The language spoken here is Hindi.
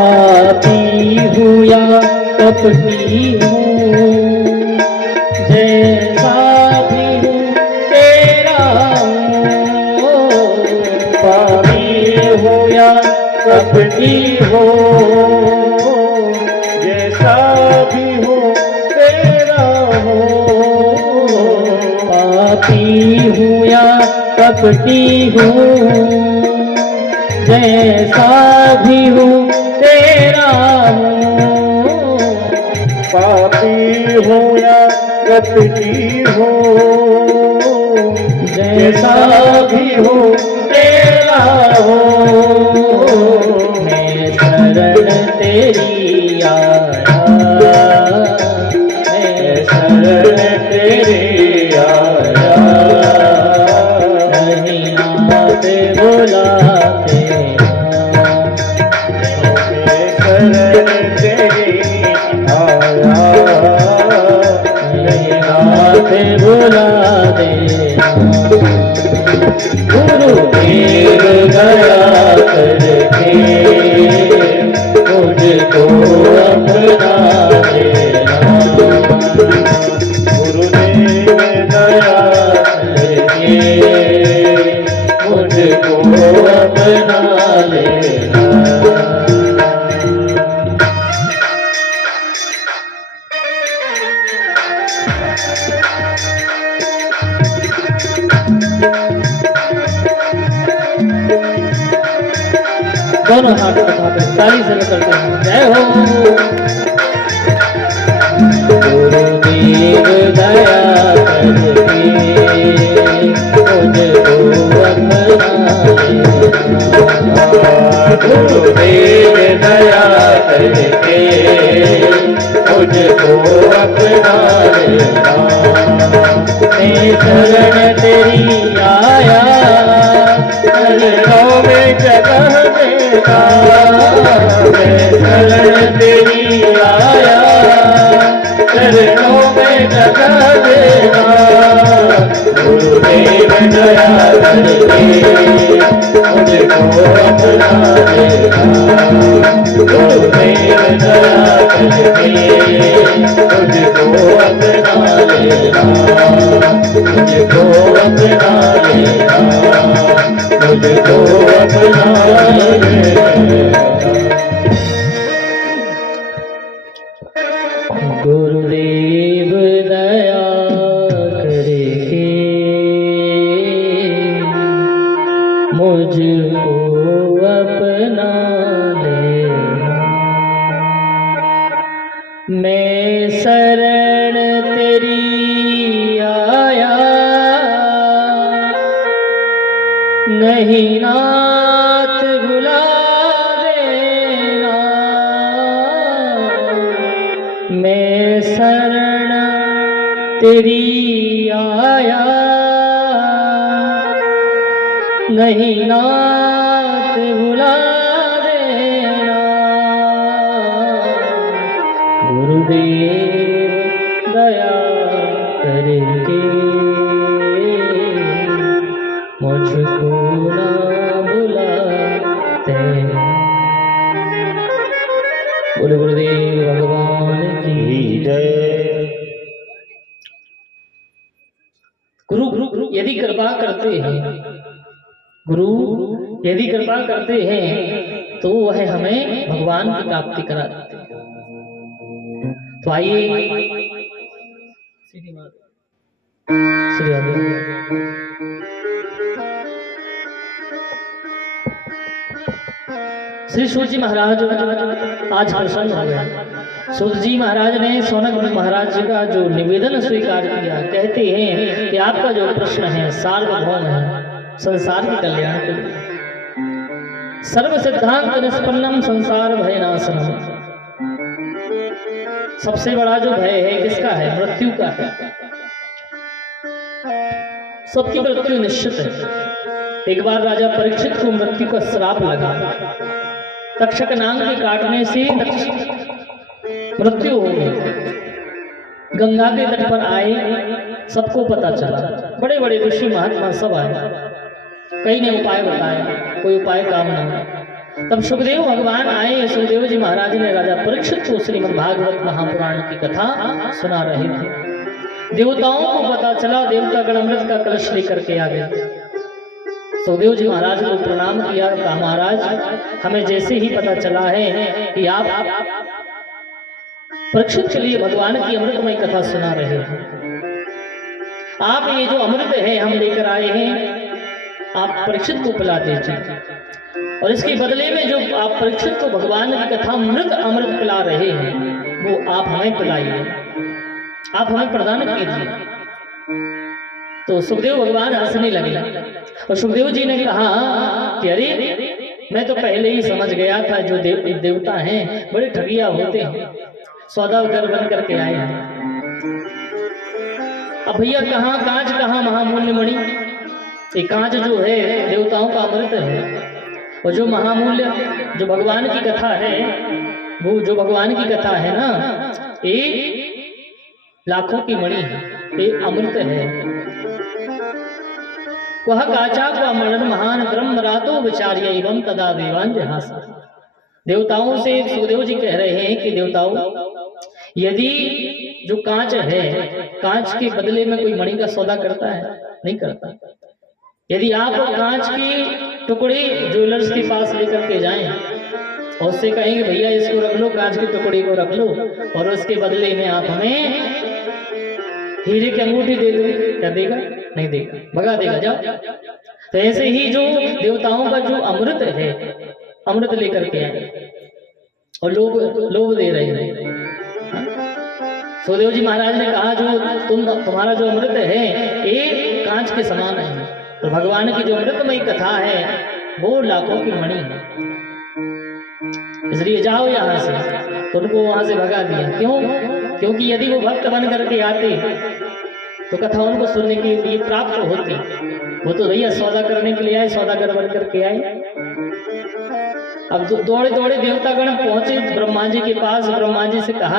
पापी हूँ या कपटी हूँ, जैसा भी हूँ तेरा हूँ। पापी हो या कपटी हो, जैसा भी हो तेरा हो। पापी हूँ या कपटी हूँ, जैसा भी हूँ तेरा हूँ। पापी हो या कपटी हो, जैसा भी हूँ तेरा हूँ। मैं शरण तेरी आया, मैं शरण तेरी आया। नहीं नाथ बुलाते शरण तेरी आया, नहीं नाथ बुला देना। गुरुदेव दया करके मुझको अपना देना। गुरुदेव दया करके मुझको अपना लेना। दोनों हाथ उठाकर ताली से करते हैं, जय हो। गुरुदेव दया करके मुझको अपना लेना। गुरुदेव दया करके मुझको अपना लेना। मैं शरण तेरी आया, चरणों में जगह देना। मैं शरण तेरी आया, चरणों में जगह देना। गुरुदेव दया करके मुझको अपना लेना। गुरुदेव दया करके मुझको अपना लेना। मुझको अपना लेना, मुझको अपना लेना। गुरुदेव दया करके मुझको अपना लेना। मैं शरण तेरी आया, नहीं नाथ भुला देना। मैं शरण तेरी आया, नहीं नाथ भुला देना। गुरुदेव दया करके मुझको ना बुलाते। बोले गुरुदेव भगवान की जय। गुरु यदि कृपा करते हैं, गुरु यदि कृपा करते हैं तो वह हमें भगवान की प्राप्ति करा देते हैं। तो आइए श्री श्री सूत जी महाराज आज प्रसन्न हो गए। सूत जी महाराज ने सौनक महाराज जी का जो निवेदन स्वीकार किया। कहते हैं कि आपका जो प्रश्न है सार्वभौम है, संसार के कल्याण के लिए। सर्व सिद्धांत निष्पन्नम संसार भय नाशनम। सबसे बड़ा जो भय है किसका है? मृत्यु का है। सबकी मृत्यु निश्चित है। एक बार राजा परीक्षित को मृत्यु का श्राप लगा। तक्षक नाग के काटने से मृत्यु हो गई। गंगा के तट पर आए, सबको पता चला। बड़े बड़े ऋषि महात्मा सब आए। कई ने उपाय बताए, कोई उपाय काम नहीं। तब सुखदेव भगवान आए। सुखदेव जी महाराज ने राजा परीक्षित को श्रीमद् भागवत महापुराण की कथा सुना रहे थे। देवताओं को पता चला, देवतागण अमृत का कलश लेकर के आ गए। सुखदेव जी महाराज को प्रणाम किया, कहा महाराज हमें जैसे ही पता चला है कि आप परीक्षित के लिए भगवान की अमृतमय कथा सुना रहे हैं, आप ये जो अमृत है हम लेकर आए हैं, आप परीक्षित को पिला दीजिए, और इसके बदले में जो आप परीक्षित को भगवान की कथा अमृत पिला रहे हैं वो आप हमें पिलाइए, आप हमें प्रदान कीजिए। तो सुखदेव भगवान हंसने लगे और सुखदेव जी ने कहा कि अरे मैं तो पहले ही समझ गया था जो देवता हैं बड़े ठगिया होते हैं, सौदागर बन करके आए हैं। अब भैया कहाँ कांच कहाँ महामूल्य मणि, ये कांच जो है देवताओं का अमृत है, और जो महामूल्य जो भगवान की कथा है, वो जो भगवान की कथा है ना, ये लाखों की मणि है, ये अमृत है। वह काचा का मरण महान ब्रह्म रातो विचार्य एवं तदा देवान जहास। देवताओं से सुखदेव जी कह रहे हैं कि देवताओं, यदि जो कांच है, कांच के बदले में कोई मणि का सौदा करता है? नहीं करता। यदि आप कांच के टुकड़े ज्वेलर्स के पास लेकर के जाएं और उससे कहेंगे भैया इसको रख लो, कांच के टुकड़े को रख लो, और उसके बदले में आप हमें हीरे की अंगूठी दे दो, क्या देगा? नहीं देगा, भगा देगा, जाओ। तो ऐसे ही जो देवताओं का जो अमृत है, अमृत लेकर के आए और लोग दे रहे हैं। सुखदेव जी महाराज ने कहा जो तुम्हारा जो अमृत है ये कांच के समान है, और भगवान की जो अमृतमय कथा है वो लाखों की मणि है, इसलिए जाओ यहाँ से। तो उनको वहां से भगा दिया। क्यों? क्योंकि यदि वो भक्त बन करके आते तो कथा उनको सुनने के लिए प्राप्त होती। वो तो भैया सौदा करने के लिए आए, सौदागर बन करके आए। अब दौड़े दौड़े देवतागण पहुंचे ब्रह्मा जी के पास। ब्रह्मा जी से कहा